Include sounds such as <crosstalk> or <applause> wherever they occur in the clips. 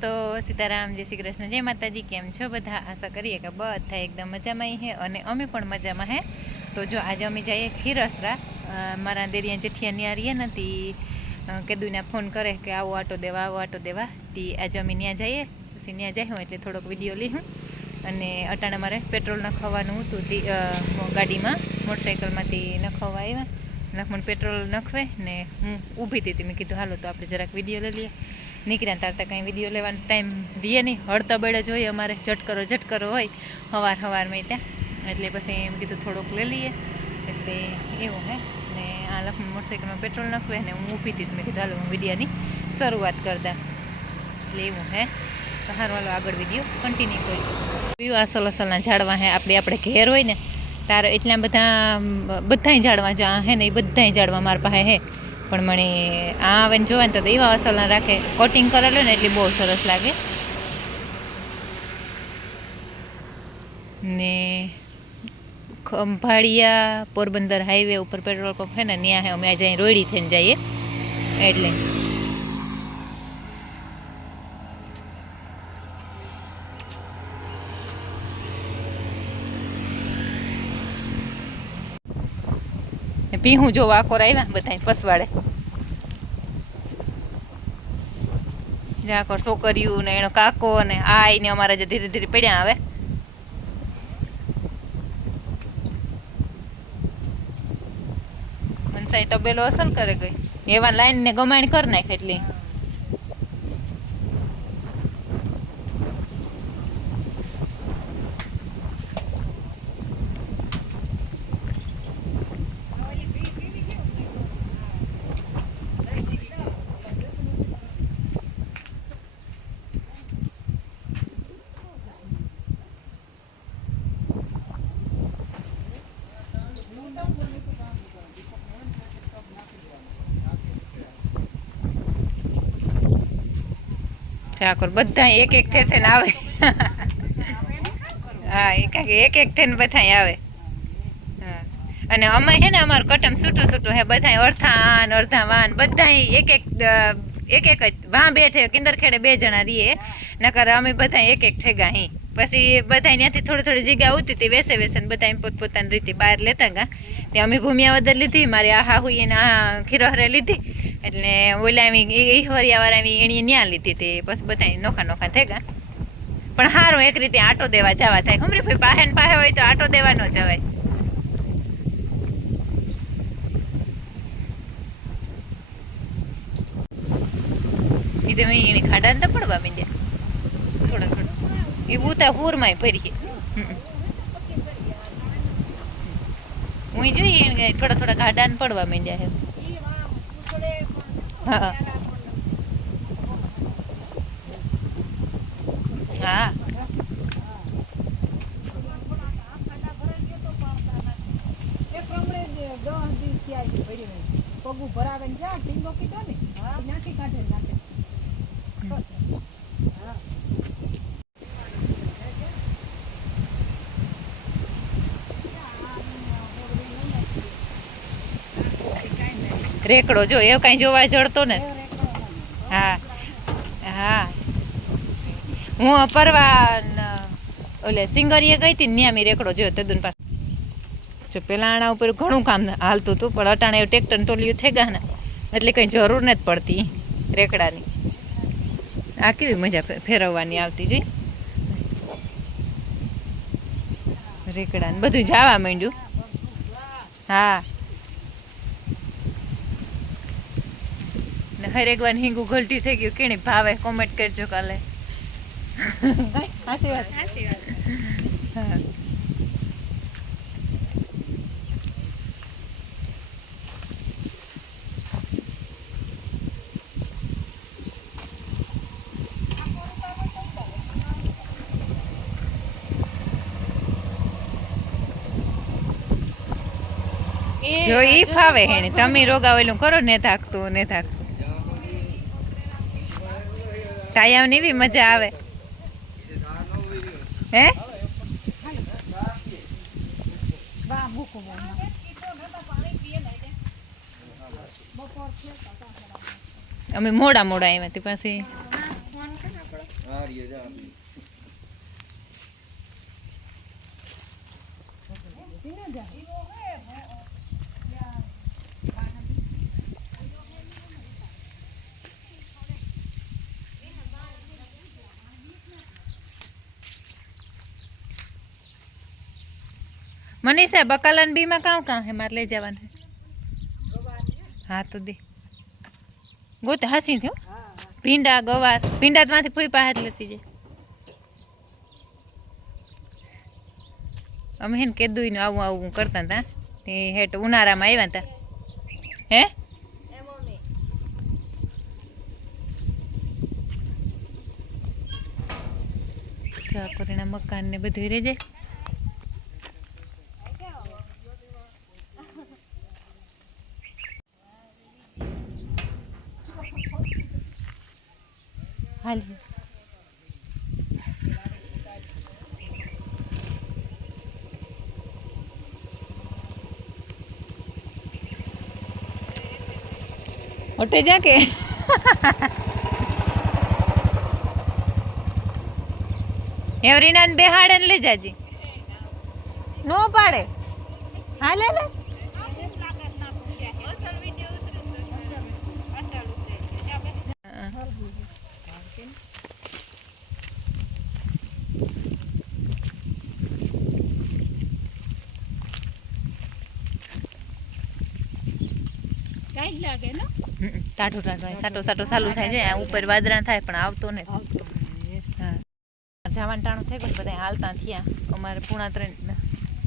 તો સીતારામ જય શ્રી કૃષ્ણ જય માતાજી કેમ છો બધા? આશા કરીએ કે બધા એકદમ મજામાં હે અને અમે પણ મજામાં હે. તો જો આજે અમે જઈએ ખીરસરા. મારા દેરિયા જેઠિયા ન્યા રહીએ ને તી અ, કેદુના ફોન કરે કે આવો આટો દેવા આવો આટો દેવા. તી આજે અમે ત્યાં જઈએ. પછી ત્યાં જઈ હું એટલે થોડોક વીડિયો લીધું અને અટાણે મારે પેટ્રોલ નખવાનું હતું તી ગાડીમાં. મોટરસાઇકલમાંથી નખવા આવ્યા. લખમણ પેટ્રોલ નખવે ને હું ઊભી હતી મેં કીધું હાલો તો આપણે જરાક વીડિયો લઈ લઈએ. નીકળ્યા તારતા કંઈ વીડિયો લેવાનો ટાઈમ દઈએ નહીં. હળતા બળે જ હોય અમારે. ઝટકરો ઝટકરો હોય. હવાર હવારમાં ત્યાં. એટલે પછી એમ કીધું થોડોક લઈ લઈએ. એટલે એવું હે. ને આ લખમણ મોટરસાઇકલમાં પેટ્રોલ નાખવે ને હું ઊભી હતી મેં કીધું, હાલો, હું વિડીયાની શરૂઆત કરતા એટલે એવું હે. તો હારું હાલો, આગળ વીડિયો કન્ટિન્યુ કરીશું. વ્યૂ અસલ અસલના ઝાડવા હે. આપણે આપણે ઘેર હોય ને, તારે એટલા બધા બધાય ઝાડવા જ્યાં હે ને, એ બધાય ઝાડવા મારા પાસે હે. પણ મને આ આવે ને જોવા તો એવા અસલના રાખે. કોટિંગ કરેલું ને એટલી બહુ સરસ લાગે. ને ખંભાળિયા, પોરબંદર હાઈવે ઉપર પેટ્રોલ પંપ છે ને, ત્યાં અમે આજે અહીં રોયડી થઈને જઈએ. એટલે. ને પીહું જો વાકોર આવ્યા બધા પસવાડે. જાકોર છોકરીયું ને એનો કાકો ને આ ને અમારા જે ધીરે ધીરે પડ્યા આવે. મનસાઈ તબેલો અસલ કરે ગઈ. એવા લાઈન ને ગમાણ કર નાખ એટલી. ઠાકોર બધા એક એક થે થઈને આવે. હા એક એક એક થઈને બધા આવે. અને અમે હે ને, અમારું કટમ છૂટું છૂટું હે બધા અડધાન, અડધા વાન બધા એક એક એક એક જ, વાં બેઠે કિંદર ખેડે બે જણા રહીએ નકર અમે બધા એક એક ઠેગા હી. પછી બધા ત્યાંથી થોડી થોડી જગ્યા આવતી હતી વેસે વેસે બધા પોતપોતાની રીતે બહાર લેતા ગા. ત્યાં અમે ભૂમિયા વદર લીધી, મારે આ હાહુ એને આ ખીરહરે લીધી. એટલે ઓલા આવી ઈહવરિયા વાળા આવી એની ન્યા લીધી હતી. પછી બધા નોખા નોખા થઈ ગયા પણ સારું એક રીતે આટો દેવા જવા થાય. હમરે ભાઈ પાહે ને પાહે હોય તો આટો દેવા ન જવાય. એ તો મેં એની ખાડા ને પડવા માંડ્યા. થોડા થોડા. એ ઉતા પૂરમાંય ભરીએ. હું જોઈએ થોડા થોડા ગાડા ને પડવા માંડ્યા છે. <laughs> હા. પગું ભરાવે ને જ્યાં ટીંગો કીધો ને ત્યાંથી કાઢે નાખે રેકડો જો એ કઈ જોવા જડતો ને. હા હા. હું પરવા ઓલે સિંગરીએ ગઈ હતી ન્યા મેં રેકડો જોયો તદુન પાસે જો પેલા આણા ઉપર ઘણું કામ હાલતું હતું, પણ અટાણે ટ્રેક્ટર ટોલિયું થઈ ગયા ને, એટલે કંઈ જરૂર નથી પડતી રેકડાની. આ કેવી મજા ફેરવવાની આવતી જોઈ. રેકડા બધું જાવા માંડ્યું. હા. ને હરેક વાર હિંગુ ગલટી થઈ ગયું. કેણી ભાવે કોમેન્ટ કરજો કાલે. હાસી વાત. હા. જો ઈ ફાવે હેણે. તમે રોગાવેલું કરો ને થાકતું ને થાકતું. કાયમની બી મજા આવે. હે? અમે મોડા મોડા આવ્યા તે પછી. મનીષા, બકાલાન બીમાં કાં કાં? હે, મારે લઈ જવાનું હા, તો દે. ગોત હાસી થયો ભીંડા, ગવાર. ભીંડા માંથી ફૂઈ પાસે લેતી જાય. અમે હેને કેદું આવું આવું કરતા હતા. તે હેઠ ઉનાળામાં આવ્યા હતા. હે? ચાકોરીના મકાન ને બધું રહી જાય હાલ ઓટે જા કે એવરીનાન બેહાડે ને લઈ જાજી. નો પાડે. હાલે લે જ લાગે, ને? ટાઢું ટાઢું સાટો સાટો ચાલુ થાય છે ઉપર વાદળા થાય પણ આવતો ને હા. જવાનું ટાણું થઈ ગયું બધા હાલતા થયા. અમારે પૂણા ત્રણ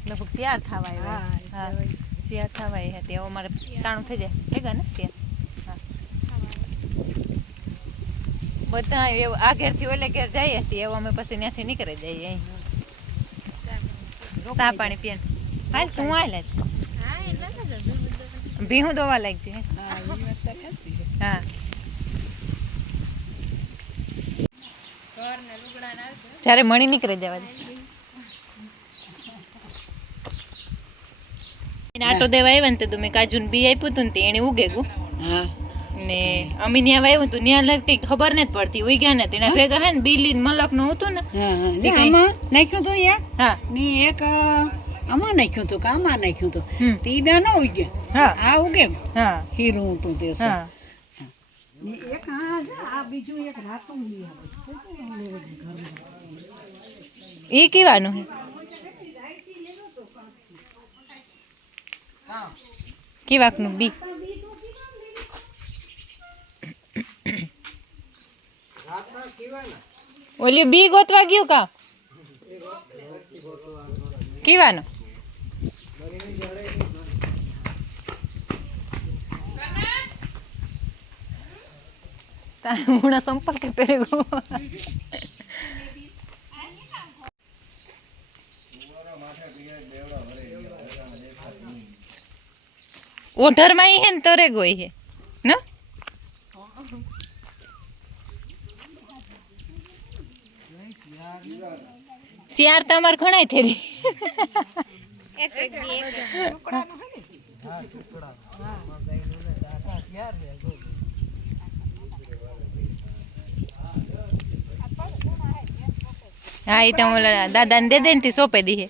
લગભગ શિયાળ થવા આવ્યા. હા, તૈયાર થવા આવ્યા. તે અમારે ટાણું થઈ જાય. ગયા ને? ત્યાં હા. બધા એવું આ ઘેરથી ઓલે ઘેર જઈએ છીએ એવું અમે પછી ત્યાંથી નીકળી જઈએ અહીં. ચા પાણી પીએ. હાલ તું હાલ જ. ભીહું દોવા લાગશે હા જ્યારે મણી નીકળી જવા દે આટો દેવા આવ્યા ને તે તમે કાજુ કાજુન બી આપ્યું હતું ને તે એને ઉગે ગયું હા ને અમે ત્યાં આવ્યું હતું ત્યાં લગતી ખબર નથી પડતી ઉઈ ગયા ને તેના ભેગા હે ને બીલી મલકનું હતું ને નાખ્યું હતું યા હા ની એક આમાં નાખ્યું તું કે આમાં નાખ્યું તું હમ. તે બે ન ઉગે હા આ ઉગે હા હીરું હતું તે છે. હા ને એક આ છે, આ બીજું એક રાતું બી આવે. એ કેવાનું હે કેવાકનું બી ઓલી બી ગોતવા ગયું કા કેવાનું હમણાં સંપર્ક પેરેગો ઓઢરમાં ઈ હે ને તરે ગોઈ હે ન શિયાર તો અમારે ઘણાય થેલી હા એ તો ઓલા દાદાને દે દે ને તે સોંપે દીએ